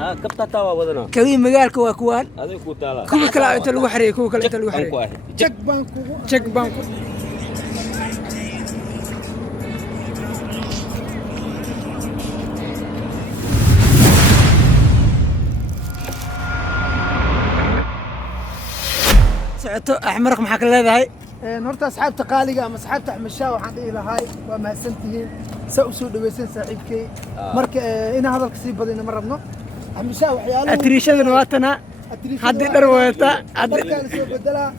ها كبتا توا ودنا كوي مقالك واكوان هذا كوتالا كل كلا انت لو حري كل كلا انت لو حري تشيك بانكو سعته احمرك maxaa ka leedahay horta asxaabta qaaliga ama asxaabta axmeshaa waxaan dhihi lahay waa mahadsantihiin saa u soo dhawaysan saaxiibkay marka inaan hadalka sii badina ma rabno axmeshaa waxyaalaha atriishadana waa tana haddii dhar wadata markaan soo bedelaa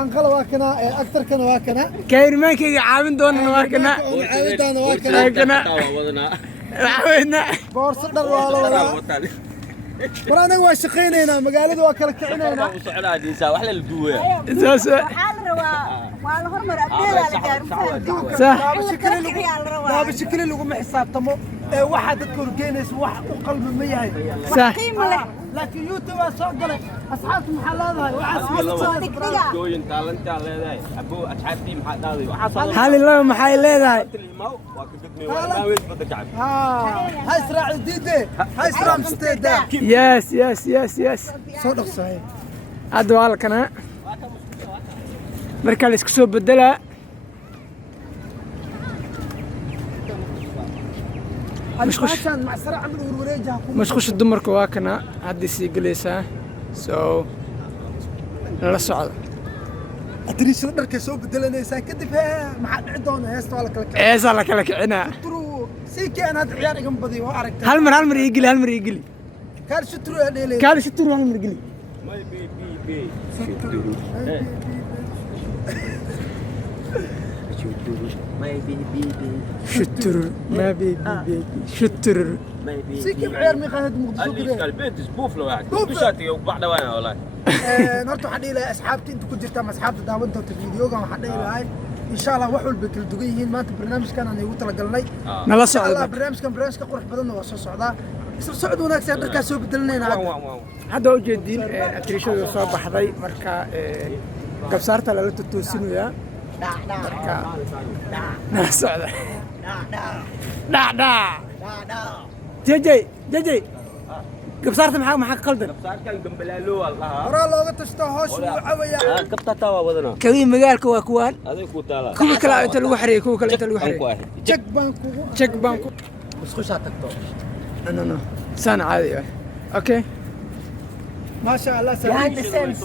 anqala waa kana aktarkana waa kana kayrimaankayga caawin doonana waa kana caawintaana waa kana ودنا caawina boorso dhar waa la wadaa war anaga waa shaqaynaynaa magaalada waa kala kicinaynaa وسعنا ديسا وحلا الدوية saas waa la hormar abdeeda la gaarsiin صح daaba shakli laguma xisaabtamo ee waxa dadka horgeynaysa wax u qalbi ma yahay صح qiimo leh laakiin youtube waa soo galay asxaabtu maxaa leedahay waxaas جوين تالنت على ذا أبو أشحاتي محد هذا وحصل hal laba maxay leedahay الماء وكذبني وما ويل بدك عب ha israaci diide ha israamsteeda yes yes yes yes soo dhaqsahay hadda waa halkana marka la isku soo bedelaa albaashan macsara camal warwareejaha ku mashqusha dumarka waa kana hadda sii gelaysaa so la socda adriishada dharka soo bedelanaysaa kadib maxaa dhici doona heesta waa la kala kicin eesaa la kala kicinaa turu sii keen had ciyaar igan badiyo waa aragtay hal mar ii geli kaal shutru ee dheelay kaali si turu hal mar geli ماي بي بي بي shutur ma baby shutur sii keen ciyaar miiqaa had muqdisho اللي gudee قال بنت سبوف لو واحد بشاتي وبعد وانا والله horta waxaan dhihi lahay asxaabta inta ku jirta ama asxaabta daawan doonta fiidiyogan waxaan dhihi lahay insha allah wax walba kala dugan yihiin maanta barnaamijkan aan igu talagalnay nala insha allah socda barnaamijka qurux badanna waa soo socdaa isla socod wanaagsan dharkaa soo bedelanayna hadda ujeediin atriishadu soo baxday marka gabsaarta lala toosinayaa marka nala socda jj gabsaarta maxaa qaldan صار كان قنبلالو والله horaa looga tashto hoosh wuu cawayaa كبتا توا ودنا kawii magaalka waa kuwaan هذا كوتالا kuwa kale inta lagu xareeyay kuwa kale inta lagu xareeyay واحد jag baan kugu check bank musqushaa tagto no sana caadi ah okay maasha allah behind the scenes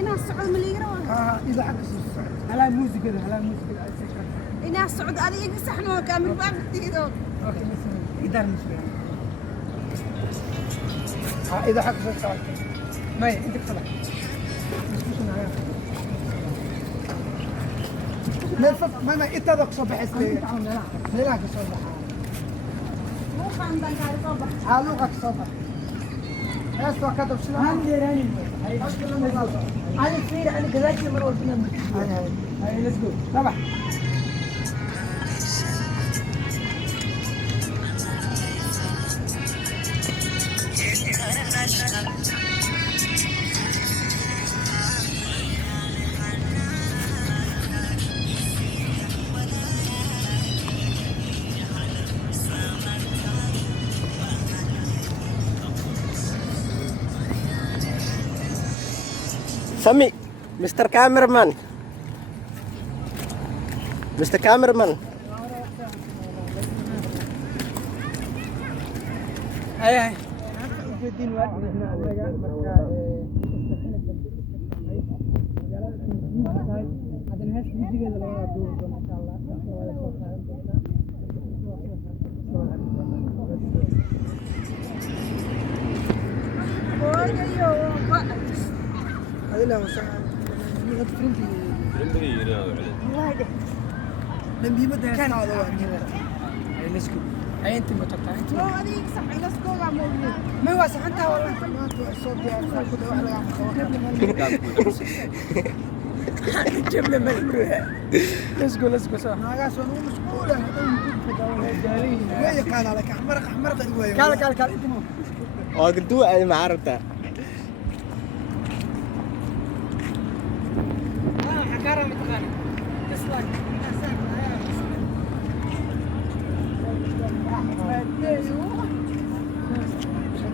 inaa socod maliira ida xagga soo socda halaa muusigada inaa socod adiga iga saxno kaamir baan tiido okay idar muusigada ida xagga soo socda may inta kala ما انت ذاك صبح اسمي ملاك صبح muuqaan baan kaaga soo baxay حالوك صبح هسه كذا شنو عندي راني ani fiir ani gadaashii mar walba هاي ليتس جو صباح Sami, Mr. Cameraman. Mr. Cameraman. ay ujeedin waa anaga marka hadana hees wijigeeda laga duubo masha Allah wala soo qaadan doonta hooyayo adila wasaa mid frinti wallahi de nabiyada kan aad waa ay let's go ay inta matata loo adiga sax iga skooga mooyee ما هو سحنتها والله ما صوت يا كده واحده جيب لي مجبورها let's go صح ما قاس انا مشغوله وين كان لك احمر وين كال انت مو وقدو أنا ما عرفتها. حكارة متغني تسلك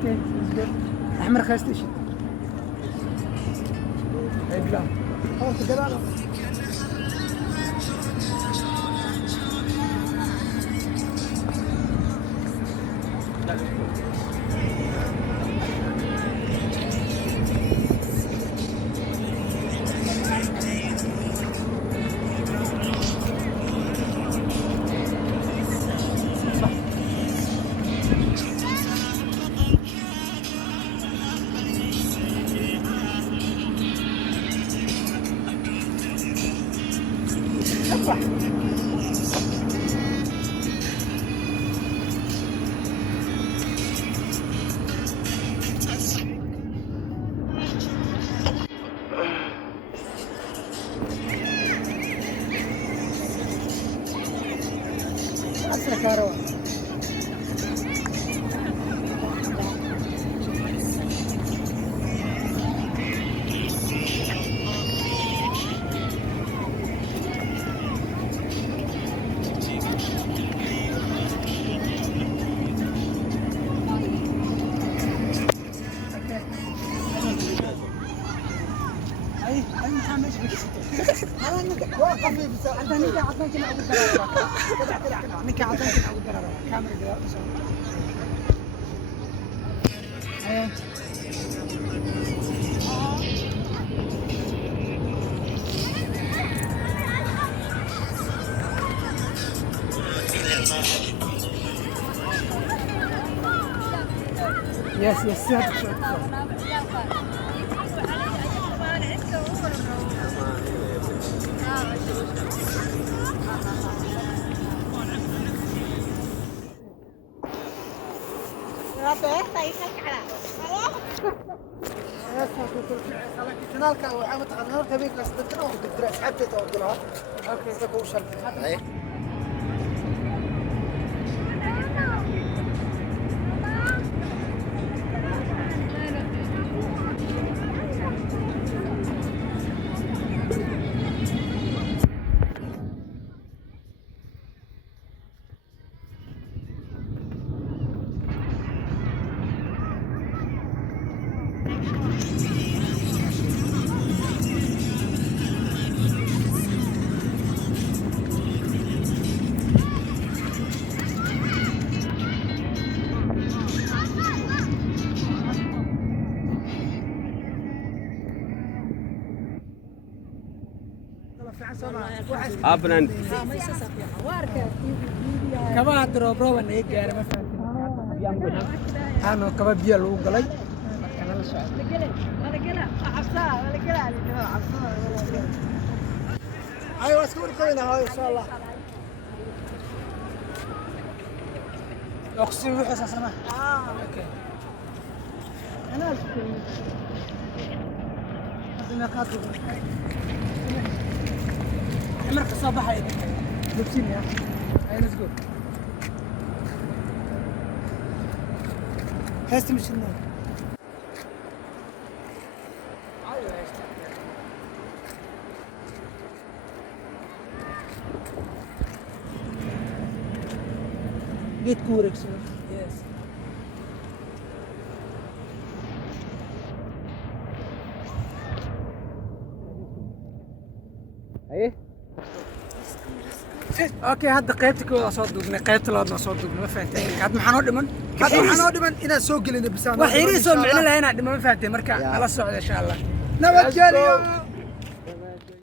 اوكي احمر خاست شيء لا خلاص كده كاروان اي محمد انا واقف في بس انت نيجي عطنا كنا ابو دراره كذا نيجي عطنا كنا ابو دراره كاميرا كذا ايه يس يس kanaalka waxaa mataqaanaa horta habeenkaas dadkana waa ku dira asxaabteeda oo diraa halka isla ku sharxay ابنان كما درو برو ان يغير ما فهمت انا كما بيا لو غلاي كان لا سocod wala gala عبسا ولا gala عبسا ايوه اسكور كوينا هاي ان شاء الله اقسم وحس اسمع اوكي انا انا قاطع عمرك الصباح هاي لبسيني يا هاي ليتس جو هاستي مش النوم بيت كورك شنو يس ايه اوكي هذا قيبتك ولا صوت دوغنا قيبت لادنا صوت دوغنا ما فهمتي هاد ما حنو دمن هاد ما حنو دمن ina soo galina bisaan wax yiri soo micno lahayn dhimo ma fahamtay marka ala socdo insha Allah nabadgelyo